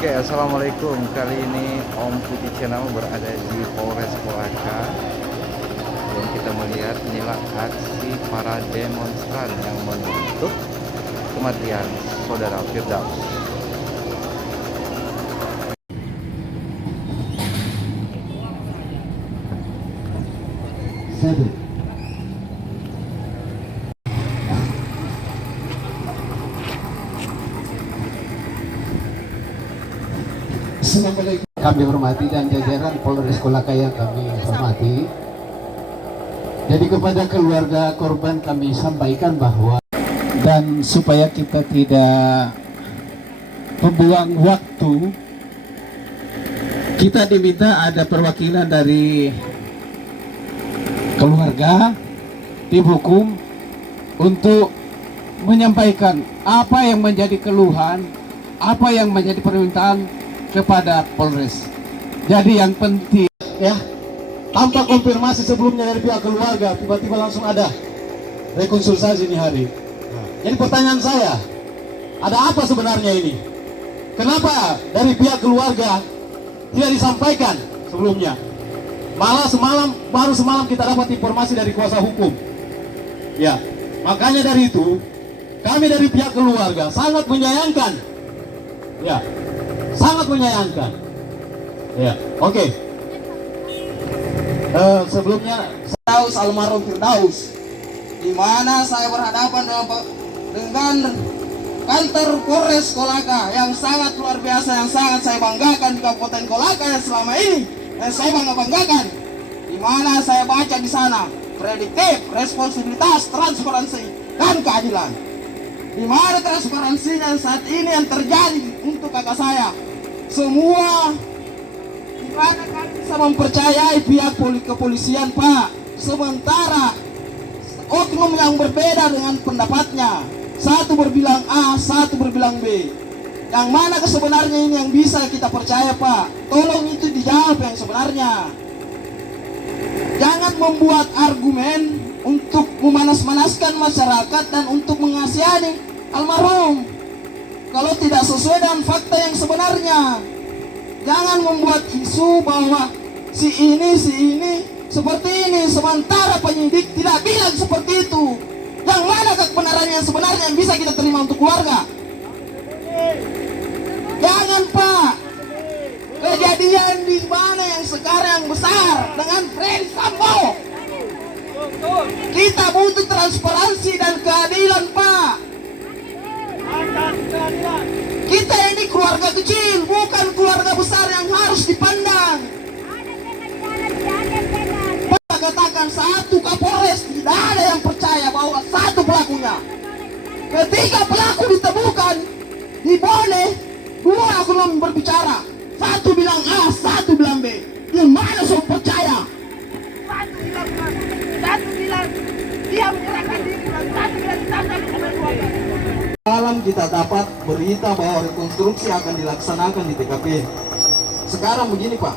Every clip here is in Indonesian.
Oke, assalamualaikum. Kali ini Om Putih Channel berada di Polres Kolaka dan kita melihat inilah aksi para demonstran yang menuntut kematian saudara Firdaus. Assalamualaikum kami hormati dan jajaran Polres Kolaka yang kami hormati. Jadi kepada keluarga korban kami sampaikan bahwa dan supaya kita tidak membuang waktu, kita diminta ada perwakilan dari keluarga, tim hukum untuk menyampaikan apa yang menjadi keluhan, apa yang menjadi permintaan kepada Polres. Jadi yang penting ya, tanpa konfirmasi sebelumnya dari pihak keluarga, tiba-tiba langsung ada rekonstruksi ini hari. Jadi pertanyaan saya, ada apa sebenarnya ini? Kenapa dari pihak keluarga tidak disampaikan sebelumnya? Malah baru semalam kita dapat informasi dari kuasa hukum. Ya, makanya dari itu kami dari pihak keluarga sangat menyayangkan. Ya, sangat menyayangkan. Ya, oke. Sebelumnya Firdaus, almarhum Firdaus, di mana saya berhadapan dengan kantor Polres Kolaka yang sangat luar biasa, yang sangat saya banggakan di Kabupaten Kolaka yang selama ini yang saya banggakan. Di mana saya baca di sana prediktif, responsibilitas, transparansi, dan keadilan. Di mana transparansinya saat ini yang terjadi untuk kakak saya, semua di mana kami bisa mempercayai pihak kepolisian, Pak, sementara oknum yang berbeda dengan pendapatnya, satu berbilang A, satu berbilang B. Yang mana kesebenarnya ini yang bisa kita percaya, Pak? Tolong itu dijawab yang sebenarnya. Jangan membuat argumen untuk memanas-manaskan masyarakat dan untuk mengasihani almarhum kalau tidak sesuai dengan fakta yang sebenarnya. Jangan membuat isu bahwa si ini seperti ini, sementara penyidik tidak bilang seperti itu. Yang mana kebenarannya yang sebenarnya yang bisa kita terima untuk keluarga? Jangan, Pak. Kejadian di mana yang sekarang besar dengan Freddy Sambo. Kita butuh transparansi dan keadilan, Pak. Kita ini keluarga kecil, bukan keluarga besar yang harus dipandang. Pak katakan satu Kapolres, tidak ada yang percaya bahwa satu pelakunya. Ketika pelaku ditemukan di Bone, dua oknum berbicara, satu bilang A, satu bilang B. Yang mana saya percaya? Satu bilang dia menyerahkan diri, satu bilang ditangkap oleh keluarga. Malam kita dapat berita bahwa rekonstruksi akan dilaksanakan di TKP. Sekarang begini, Pak,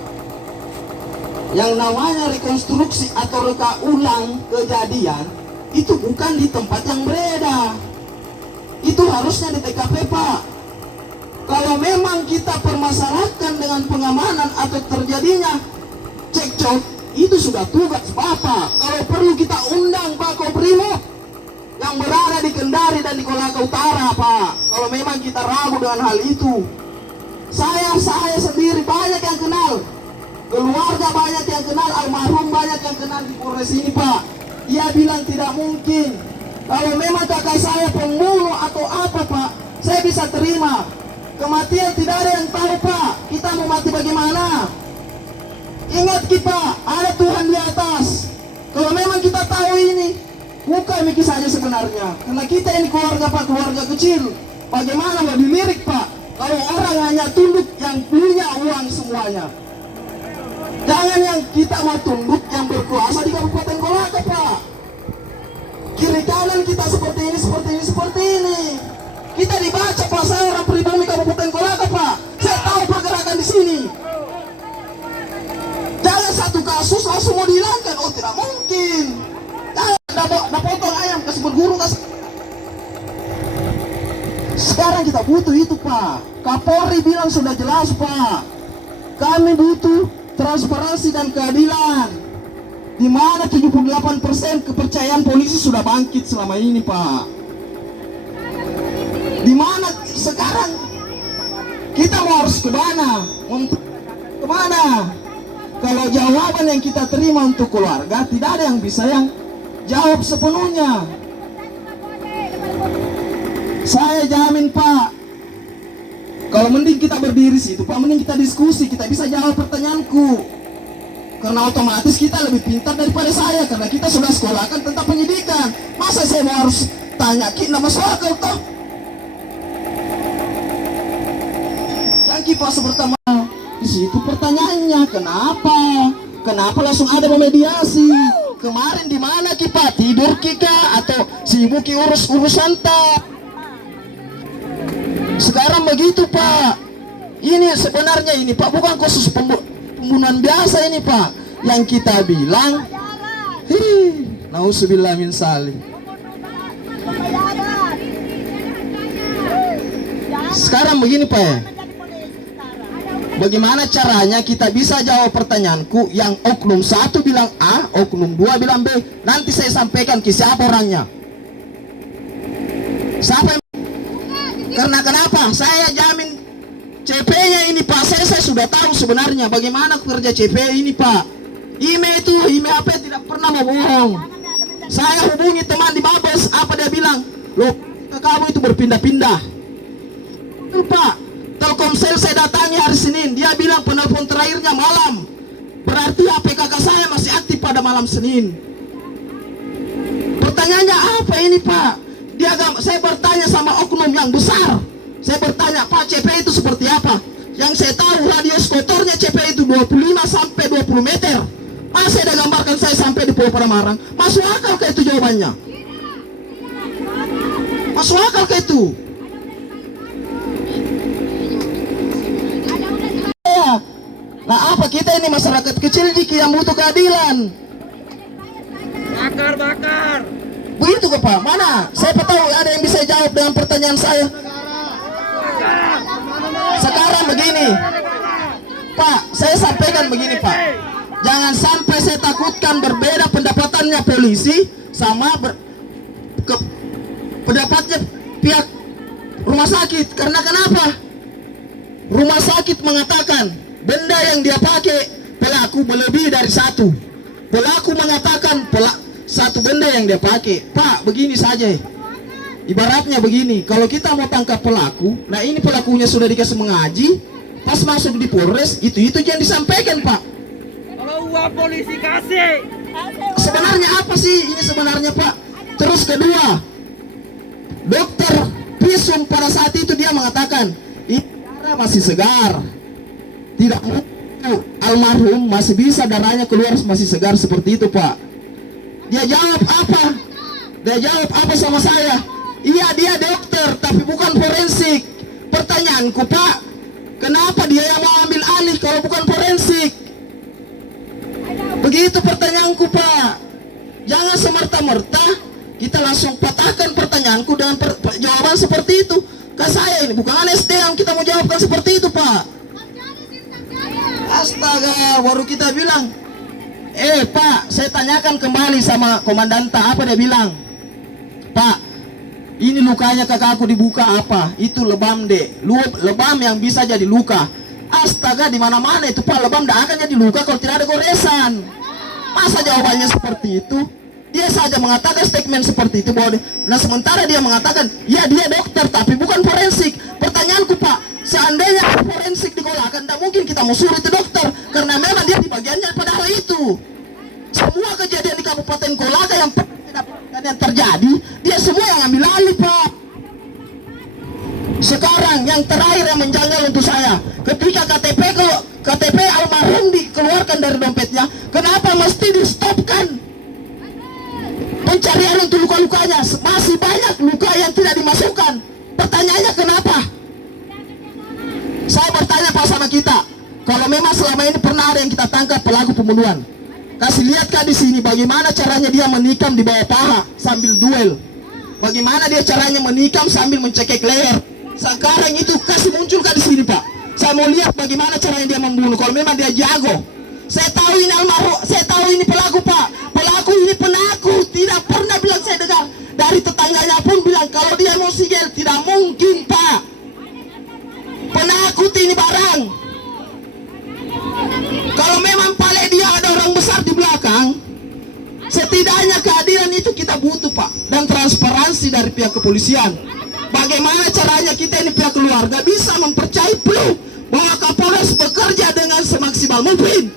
yang namanya rekonstruksi atau reka ulang kejadian itu bukan di tempat yang berbeda, itu harusnya di TKP, Pak. Kalau memang kita permasalahkan dengan pengamanan atau terjadinya cekcok, itu sudah tugas Bapak. Kalau perlu kita undang Pak Kobrimob yang berada di Kendari dan di Kolaka Utara, Pak. Kalau memang kita ragu dengan hal itu. Saya sendiri banyak yang kenal, keluarga banyak yang kenal, almarhum banyak yang kenal di Polres ini, Pak. Dia bilang tidak mungkin. Kalau memang kakak saya pembunuh atau apa, Pak, saya bisa terima. Kematian tidak ada yang tahu, Pak. Kita mau mati bagaimana? Ingat kita, ada Tuhan di atas. Kalau memang kita tahu ini, bukan mikir saja sebenarnya. Karena kita ini keluarga, Pak, keluarga kecil. Bagaimana mau dilirik, Pak? Kalau orang hanya tunduk yang punya uang semuanya. Jangan yang kita mau tunduk yang berkuasa di Kabupaten Kolaka, Pak. Kiri kanan kita seperti ini, seperti ini, seperti ini. Kita dibaca, Pak, saya orang pribumi Kabupaten Kolaka, Pak. Saya tahu pergerakan di sini. Jangan satu kasus langsung mau dihilangkan. Oh, tidak mungkin. Jangan ada potong ayam kasih berguru kasih. Sekarang kita tidak butuh itu Pak. Kapolri bilang sudah jelas Pak. Kami butuh transparansi dan keadilan. Di mana 78% kepercayaan polisi sudah bangkit selama ini Pak. Di mana sekarang kita mau harus ke mana? Kemana? Kalau jawaban yang kita terima untuk keluarga, tidak ada yang bisa yang jawab sepenuhnya. Saya jamin Pak, kalau mending kita berdiri situ Pak, mending kita diskusi, kita bisa jawab pertanyaanku. Karena otomatis kita lebih pintar daripada saya, karena kita sudah sekolahkan tentang penyidikan. Masa saya harus tanya kita nama soal toh? Yang kipas pertama di situ pertanyaannya, kenapa langsung ada memediasi? Kemarin di mana Kipa? Tidur Kika atau sibuk urusan tak? Sekarang begitu Pak. Ini sebenarnya ini Pak bukan kasus pembunuhan biasa ini Pak. Yang kita bilang, nauzubillah min zalik. Sekarang begini Pak ya. Bagaimana caranya kita bisa jawab pertanyaanku yang oknum 1 bilang A, oknum 2 bilang B. Nanti saya sampaikan ke siapa orangnya. Siapa yang... Karena kenapa? Saya jamin CP-nya ini Pak. Saya sudah tahu sebenarnya bagaimana kerja CP ini Pak. IME apa tidak pernah mau bohong. Saya hubungi teman di Mabes, apa dia bilang? Loh, kamu itu berpindah-pindah. Pak, Telkomsel saya datangi hari Senin, dia bilang penelpon terakhirnya malam. Berarti APK saya masih aktif pada malam Senin. Pertanyaannya apa ini Pak? Saya bertanya sama oknum yang besar. Saya bertanya, Pak CP itu seperti apa? Yang saya tahu radius kotornya CP itu 25 sampai 20 meter. Masa ada gambarkan saya sampai di Pulau Paramarang? Masuk akal ke itu jawabannya? Masuk akal ke itu? Nah apa kita ini masyarakat kecil yang butuh keadilan? Bakar. Begitu ke Pak? Mana? Saya tahu ada yang bisa jawab dengan pertanyaan saya. Sekarang begini Pak, saya sampaikan begini Pak. Jangan sampai saya takutkan berbeda pendapatannya polisi sama pendapatnya pihak rumah sakit. Karena kenapa? Rumah sakit mengatakan benda yang dia pakai pelaku lebih dari 1. Pelaku mengatakan satu benda yang dia pakai. Pak, begini saja. Ibaratnya begini, kalau kita mau tangkap pelaku, nah ini pelakunya sudah dikasih mengaji, pas masuk di Polres, itu yang disampaikan Pak. Kalau uang polisi kasih. Sebenarnya apa sih ini sebenarnya Pak? Terus kedua, dokter visum pada saat itu dia mengatakan, ini darah masih segar. Tidak mungkin almarhum masih bisa darahnya keluar masih segar seperti itu Pak. Dia jawab apa? Dia jawab apa sama saya? Iya dia dokter tapi bukan forensik. Pertanyaanku Pak, kenapa dia yang mau ambil alih kalau bukan forensik? Begitu pertanyaanku Pak. Jangan semerta-merta kita langsung patahkan pertanyaanku dengan jawaban seperti itu. Kan saya ini bukan SD yang kita mau jawabkan seperti itu Pak. Astaga, baru kita bilang, Pak, saya tanyakan kembali sama komandanta, apa dia bilang? Pak, ini lukanya kakakku dibuka apa? Itu lebam deh, lebam yang bisa jadi luka. Astaga, di mana-mana itu Pak, lebam tidak akan jadi luka kalau tidak ada goresan. Masa jawabannya seperti itu? Dia saja mengatakan statement seperti itu bahwa nah sementara dia mengatakan, ya dia dokter tapi bukan forensik. Pertanyaanku Pak, seandainya forensik digolakan, tidak mungkin kita mau suruh itu dokter karena memang dia di bagiannya pada hal itu. Semua kejadian di Kabupaten Kolaka yang terjadi, dia semua yang ambil alih Pak. Sekarang yang terakhir yang menjanggal untuk saya, ketika KTP almarhum dikeluarkan dari dompetnya, kenapa mesti di stopkan pencarian untuk luka-lukanya? Masih banyak luka yang tidak dimasukkan. Pertanyaannya kenapa? Saya bertanya Pak sama kita, kalau memang selama ini pernah ada yang kita tangkap pelaku pembunuhan, kasih lihatkah di sini bagaimana caranya dia menikam di bawah paha sambil duel? Bagaimana dia caranya menikam sambil mencekik leher? Sekarang itu kasih munculkan di sini Pak. Saya mau lihat bagaimana caranya dia membunuh. Kalau memang dia jago. Saya tahu ini almarhum, saya tahu ini pelaku Pak. Pelaku ini penakut. Tidak pernah bilang saya dengar. Dari tetangganya pun bilang kalau dia mau sigel. Tidak mungkin Pak. Penakut ini barang. Kalau memang paling dia ada orang besar di belakang, setidaknya keadilan itu kita butuh Pak. Dan transparansi dari pihak kepolisian. Bagaimana caranya kita ini pihak keluarga bisa mempercayai penuh bahwa Kapolres bekerja dengan semaksimal mungkin.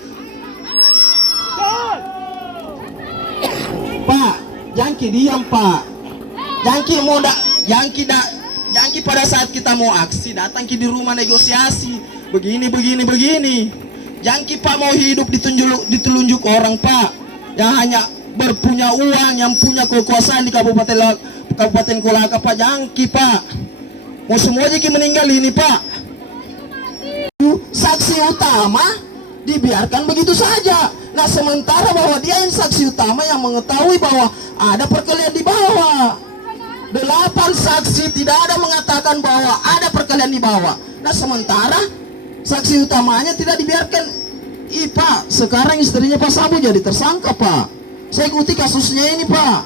Pak, Jangki diam Pak. Jangki pada saat kita mau aksi datang di rumah negosiasi. Begini. Jangki Pak mau hidup ditelunjuk orang Pak yang hanya berpunya uang, yang punya kekuasaan di Kabupaten Kolaka Pak. Jangki Pak mau semua jadi meninggal ini Pak. Saksi utama dibiarkan begitu saja. Nah sementara bahwa dia yang saksi utama yang mengetahui bahwa ada perkelahian di bawah. 8 saksi tidak ada mengatakan bahwa ada perkelahian di bawah. Nah sementara saksi utamanya tidak dibiarkan. Pak, sekarang istrinya Pak Sambo jadi tersangka Pak. Saya ikuti kasusnya ini Pak.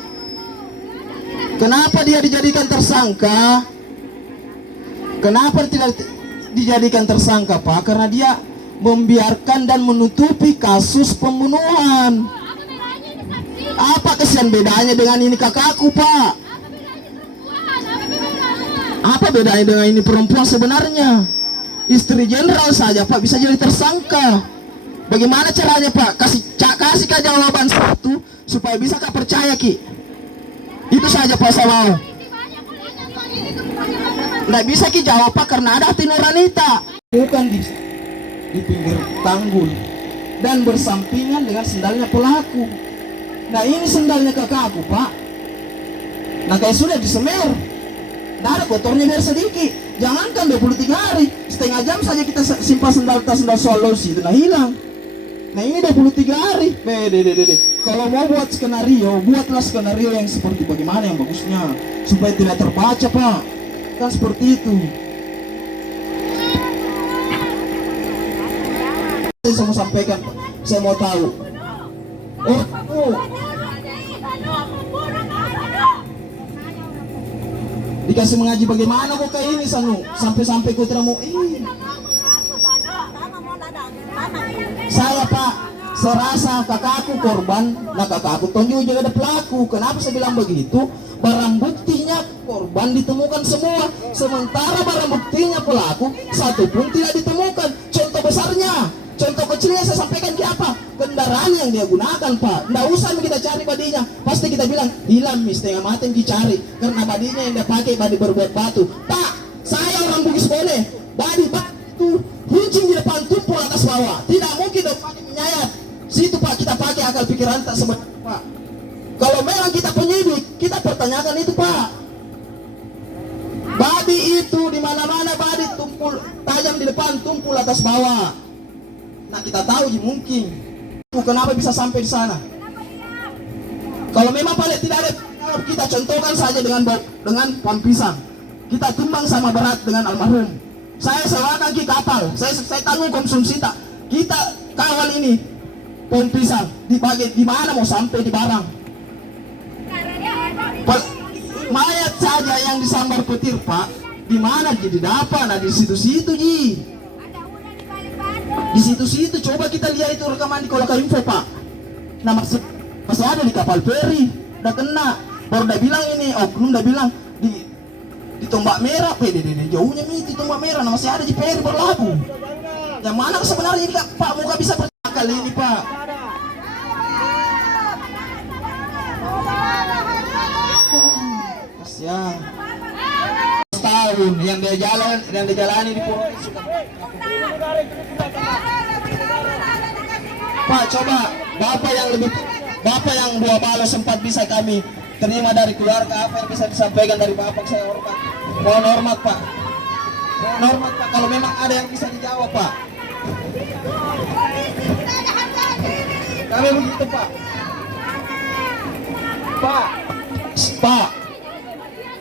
Kenapa dia dijadikan tersangka? Kenapa tidak dijadikan tersangka Pak? Karena dia membiarkan dan menutupi kasus pembunuhan. Apa kesan bedanya dengan ini kakakku Pak? Apa bedanya dengan ini perempuan sebenarnya? Istri jenderal saja Pak bisa jadi tersangka. Bagaimana caranya Pak? Kasih jawaban satu supaya bisa Kak percaya Ki. Itu saja Pak saya mau. Nggak bisa Ki jawab Pak karena ada hati nurani-ta. Bukan di pinggir tanggul dan bersampingan dengan sendalnya pelaku. Nah ini sendalnya kakakku Pak. Nah kayak sudah disemer. Nah ada kotornya biar sedikit. Jangankan 23 hari, setengah jam saja kita simpan sendal solusi itu nah hilang. Nah ini 23 hari. Kalau mau buat skenario, buatlah skenario yang seperti bagaimana yang bagusnya supaya tidak terbaca Pak. Kan seperti itu. Saya mau sampaikan Pak. Saya mau tahu. Dikasih mengaji bagaimana kok kayak ini Sanu sampai kau tidak mau saya Pak serasa kakakku korban. Nah kakakku tunjuk juga ada pelaku. Kenapa saya bilang begitu? Barang buktinya korban ditemukan semua, sementara barang buktinya pelaku satu pun tidak ditemukan. Contoh besarnya, contoh kecilnya saya sampaikan ke apa? Kendaraan yang dia gunakan Pak. Nggak usah kita cari badinya. Pasti kita bilang hilang setengah mati yang dicari karena badinya yang dia pakai badi berbuat batu. Pak, saya orang Bugis boleh badi batu runcing di depan tumpul atas bawah. Tidak mungkin dong pakai menyayat. Situ Pak kita pakai akal pikiran tak sebenarnya Pak. Kalau memang kita penyidik, kita pertanyakan itu Pak. Badi itu di mana-mana badi tumpul tajam di depan, tumpul atas bawah. Nah kita tahu mungkin. Kenapa bisa sampai di sana? Kalau memang paling tidak ada, kita contohkan saja dengan pohon pisang. Kita tumbang sama berat dengan almarhum. Saya sewakan ki kapal, saya tanggung konsumsi tak. Kita kawal ini pohon pisang dibagi di mana mau sampai di barang. Mayat saja yang disambar petir Pak, di mana jadi dapat? Nah di situ-situ Ji. Di situ-situ coba kita lihat itu rekaman di Kolaka Info Pak. Nah masih ada di kapal feri, udah kena. Baru udah bilang ini, oknum udah bilang di Tombak Merah, jauhnya di Tombak Merah, nah masih ada di feri berlabuh. Yang mana sebenarnya ini Pak muka bisa percaya kali ini Pak. Ya. Tahun yang dia jalani di Pulau Pak, coba Bapak yang dua bala sempat bisa kami terima dari keluarga, apa yang bisa disampaikan dari Bapak saya hormat. Mohon hormat Pak. Mohon hormat Pak kalau memang ada yang bisa dijawab Pak. Kami begitu Pak.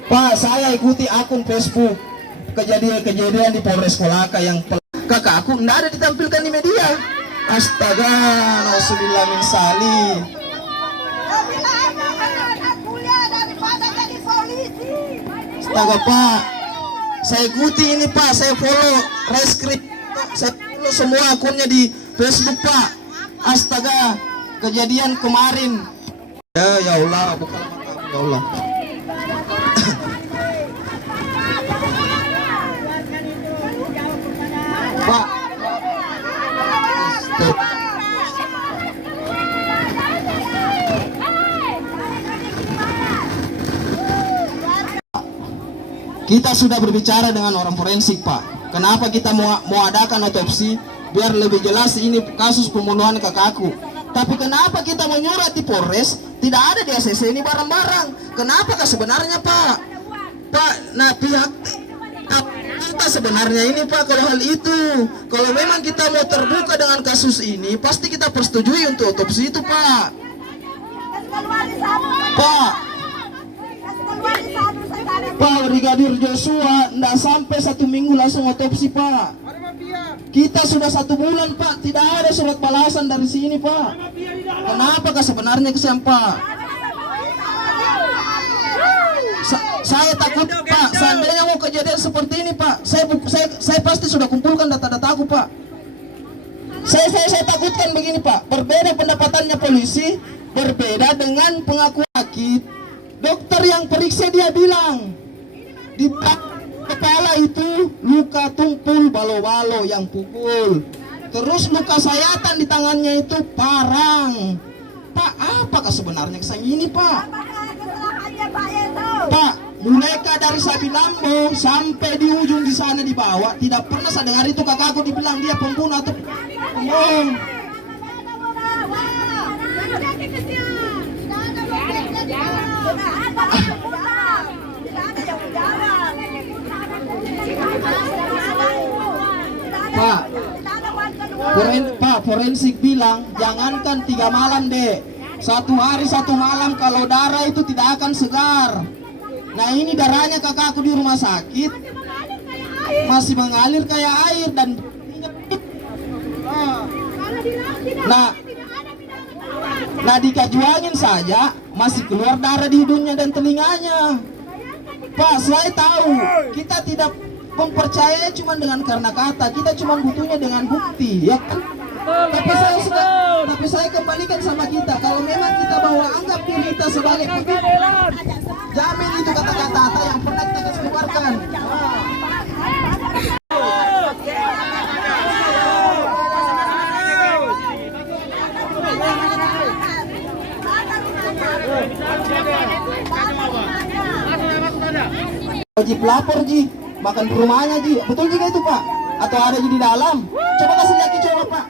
Pak, saya ikuti akun Facebook kejadian-kejadian di Polres Kolaka yang kakakku nggak ada ditampilkan di media. Astaga, nauzubillah min sali. Astaga Pak, saya ikuti ini Pak, saya follow Reskrim, saya follow semua akunnya di Facebook Pak. Astaga, kejadian kemarin. Ya Allah, bukan mata ya Allah. Pak, stop. Kita sudah berbicara dengan orang forensik Pak. Kenapa kita mau adakan otopsi? Biar lebih jelas ini kasus pembunuhan kakakku. Tapi kenapa kita menyurat di Polres? Tidak ada di ACC ini barang-barang. Kenapakah sebenarnya Pak? Pak, nah pihak kita sebenarnya ini Pak, kalau hal itu, kalau memang kita mau terbuka dengan kasus ini, pasti kita persetujui untuk otopsi itu Pak. Pak, Brigadir Joshua tidak sampai 1 minggu langsung otopsi Pak. Kita sudah 1 bulan Pak, tidak ada surat balasan dari sini Pak. Kenapakah sebenarnya kesian Pak? Saya takut Pak, seandainya mau kejadian seperti ini Pak, saya pasti sudah kumpulkan data-data aku Pak. Saya takutkan begini Pak, berbeda pendapatannya polisi, berbeda dengan pengakuan sakit. Dokter yang periksa dia bilang di kepala itu luka tumpul balo-balo yang pukul. Terus luka sayatan di tangannya itu parang. Pak, apakah sebenarnya kesan ini Pak? Pak, mulai dari Sabilambo sampai di ujung di sana di bawah, tidak pernah saya dengar itu kakakku dibilang dia pembunuh atau pembohong. Pak, forensik bilang jangankan 3 malam deh, 1 hari 1 malam kalau darah itu tidak akan segar. Nah ini darahnya kakakku di rumah sakit masih mengalir kayak air dan nah dikajuangin saja masih keluar darah di hidungnya dan telinganya. Pak, saya tahu kita tidak mempercayai cuma dengan karena kata, kita cuma butuhnya dengan bukti ya kan? Tapi saya kembalikan sama kita, kalau memang kita bawa anggap diri kita sebagai jamin itu kata-kata yang pernah kita sebarkan. Ji pelapor Ji, makan di rumahnya Ji, betul juga itu Pak? Atau ada Ji di dalam? Coba kasih lihat coba Pak.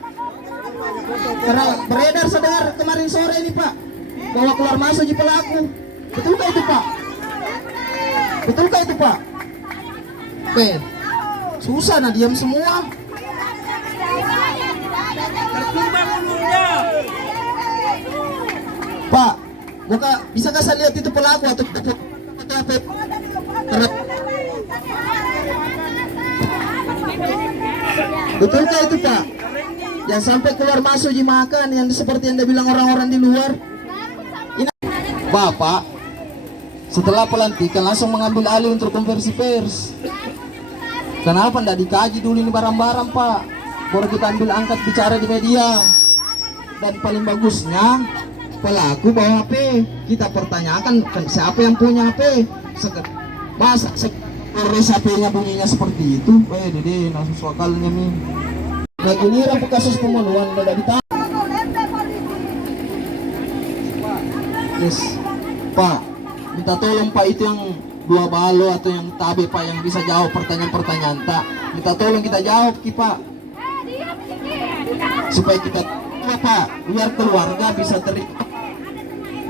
Karena beredar saya dengar kemarin sore ini Pak, bahwa keluar masuk Ji pelaku. Betulkah itu Pak? Betulkah itu Pak? Oke, susah nah diam semua. Pak, bisakah saya lihat itu pelaku atau apa? Betulkah itu Pak? Yang sampai keluar masuk Ji makan yang seperti yang dibilang orang-orang di luar. Ini Bapak setelah pelantikan langsung mengambil alih untuk konversi pers. Kenapa tidak dikaji dulu ini barang-barang Pak? Baru kita ambil angkat bicara di media. Dan paling bagusnya pelaku bawa HP, kita pertanyakan siapa yang punya HP. Masa HP-nya bunyinya seperti itu? Dede, langsung soalnya nih. Nah ini kasus pembunuhan udah ditangkap. Yes, Pak, minta tolong Pak itu yang 2 balo atau yang tabe Pak yang bisa jawab pertanyaan-pertanyaan Pak. Minta tolong kita jawab Pak, supaya kita Pak, biar keluarga bisa terima,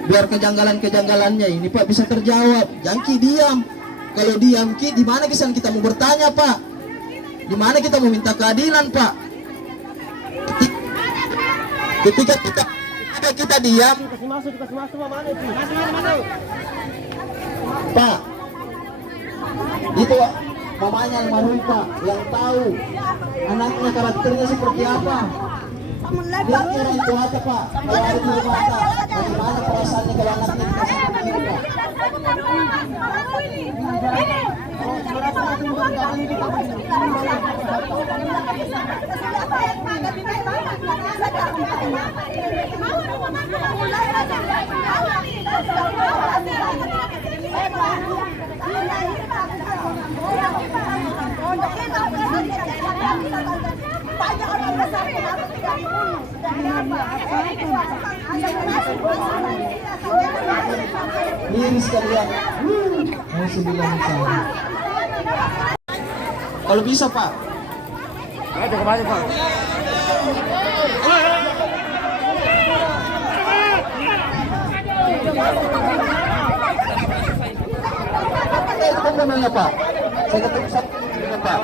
biar kejanggalan-kejanggalannya ini Pak bisa terjawab. Jangan Ki diam. Kalau diam Ki, di mana kesan kita mau bertanya Pak? Di mana kita mau minta keadilan Pak? Ketika kita diam, Pak, itu mamanya yang marui Pak, yang tahu anaknya karakternya seperti apa. Lihat orang tua Pak, kalau ada di rumah bagaimana perasaannya kalau anaknya dikasih begini Pak. Miris kalian. Mau 9 sana. Kalau bisa Pak. Ayo kemana Pak? Kita nanya Pak. Saya ketemu satu dengan Pak.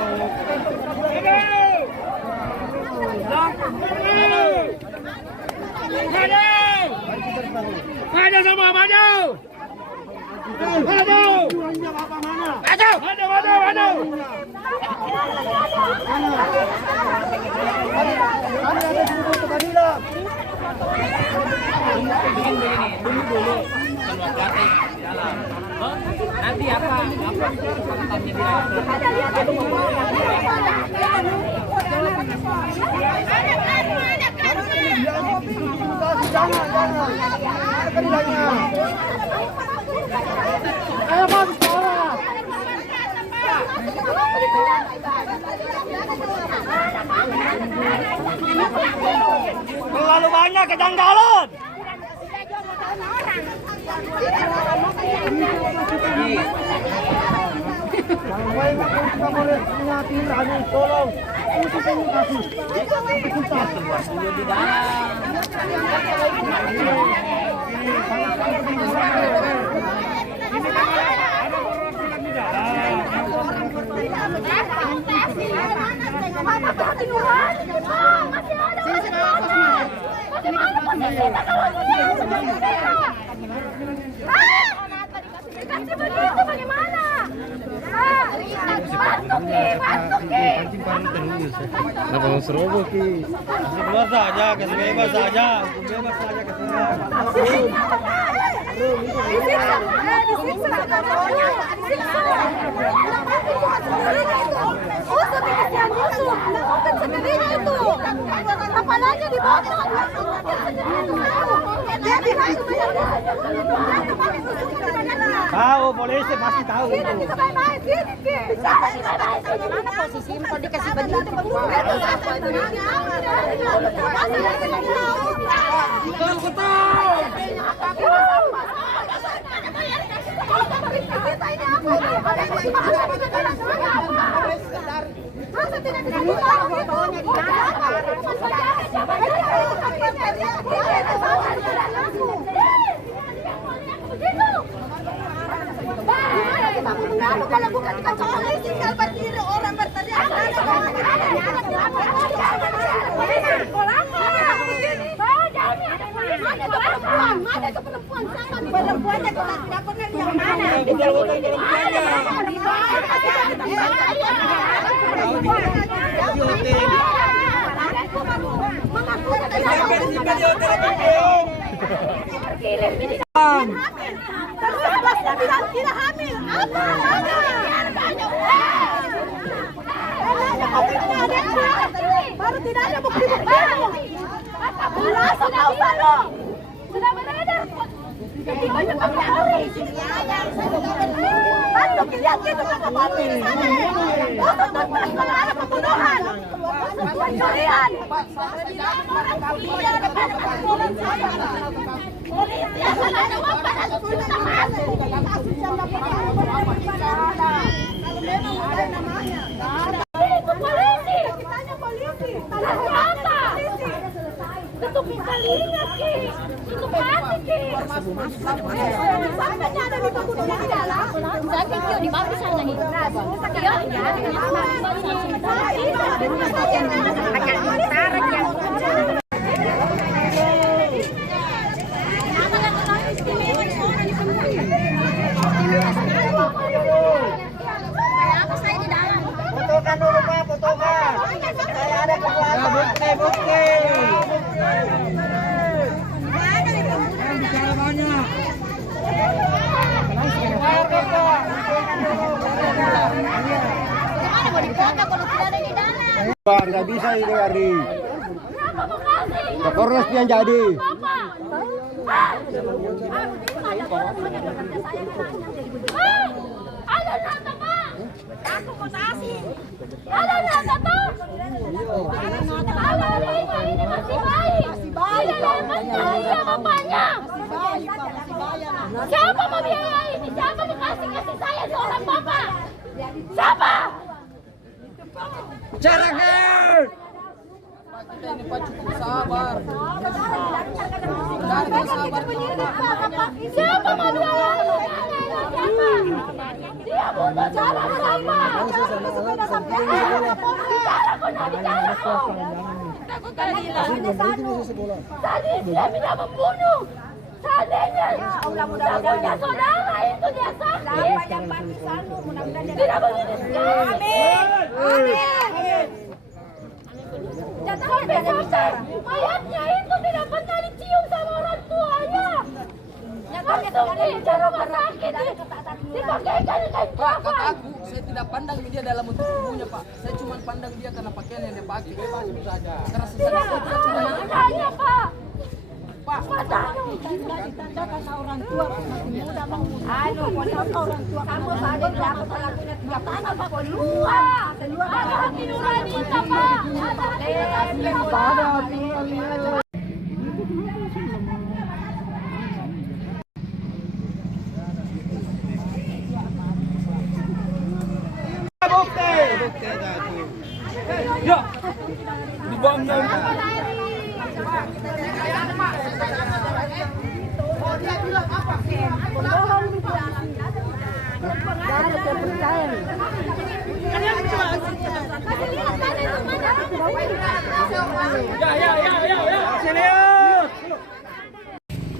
Maju semua, maju! Maju! Maju! Nanti apa terlalu banyak kejanggalan. Kenapa mau serobot ki? Bebas saja, bebas saja, bebas saja ke apalagi di bawah tahu, polisi pasti tahu. Mana posisi kalau dikasih begitu masa tidak kalau bukan kecuali tinggal berdiri orang berteriak mana itu perempuan sama perempuannya kalau tidak pernah lihat tidak hamil apa baru tidak ada bukti-bukti sudah usah lo sudah beredar jadi banyak orang Aduh, lihat gitu kata Batu di sana. Untuk tuntas kalau ada pembunuhan, pencurian. Orang kuliah ada orang saya. Polisi akan ada wabah dan sudah mati. Kasus yang dapat kalau memang ada namanya. Itu polisi. Kitanya polisi. Tanya apa? Tutupin kalinya, Ki. Tutup hati, Ki. Sampainya ada di pembunuhan di dalam. Sakit, Ki. Di bawah sana nih. Iya, saya di dalam. Pak, nggak bisa ini hari. Kenapa Bekasi? Kapolres yang jadi. Bapak. Ada data Pak. Aku Bekasi. Ada data Pak. Ada ini masih baik. Tidak dapat iya bapaknya. Siapa membiayai ini? Siapa Bekasi kasih saya seorang bapak? Siapa? Caranya. Kita ini Pak cukup sabar. Siapa membiayai? Siapa? Dia butuh cara berapa? Bicara kau nak bicara kau. Tadi dia tidak membunuh. Seandainya saudara itu dia sakit. Tidak begini sekarang. Amin. Sampai mayatnya itu tidak pernah dicium sama orang tuanya. Langsung di rumah sakit dipakaikan kain Kata kafan. aku, saya tidak pandang dia dalam bentuk tubuhnya Pak. Saya cuma pandang dia karena pakaian yang dia pakai. Itu saja. Karena Tidak matanya Pak. Pak, Matanya. Ditandakan orang tua masih muda orang tua kamu saja dapat pelakunya 3 tahun apa Keluar. Ada hati nurani kita Pak. Ada hati nurani Pak.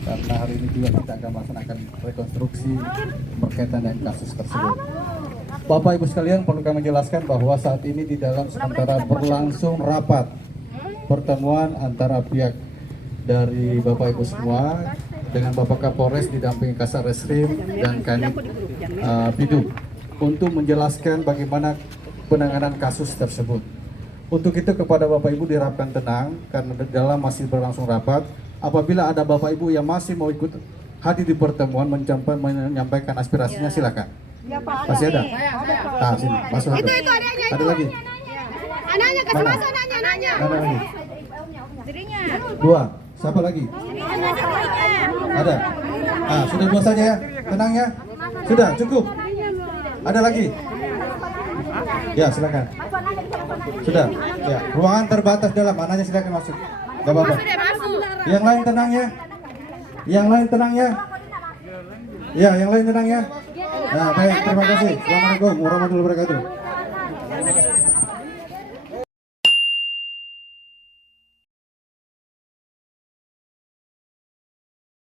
Karena hari ini juga kita akan melaksanakan rekonstruksi berkaitan dengan kasus tersebut. Bapak Ibu sekalian, perlu kami jelaskan bahwa saat ini di dalam sementara berlangsung rapat pertemuan antara pihak dari Bapak Ibu semua dengan Bapak Kapolres didampingi Kasar Reskrim dan Kanit Bidum untuk menjelaskan bagaimana penanganan kasus tersebut. Untuk itu kepada Bapak Ibu diharapkan tenang karena di dalam masih berlangsung rapat. Apabila ada Bapak Ibu yang masih mau ikut hadir di pertemuan menyampaikan aspirasinya, silakan. Masih ada? Nah, sini, masuk. Itu adanya. Ada lagi? Anaknya kasih masuk anaknya. Mana lagi? Dirinya. 2. Siapa lagi? Ada. Ah, sudah 2 saja ya. Tenang ya. Sudah, cukup. Ada lagi? Ya, silakan. Sudah. Ya, ruangan terbatas dalam. Anaknya silakan masuk. Gak apa-apa. Yang lain tenang ya. Yang lain tenang ya. Ya, yang lain tenang ya. Nah, baik, terima kasih. Assalamualaikum warahmatullahi wabarakatuh.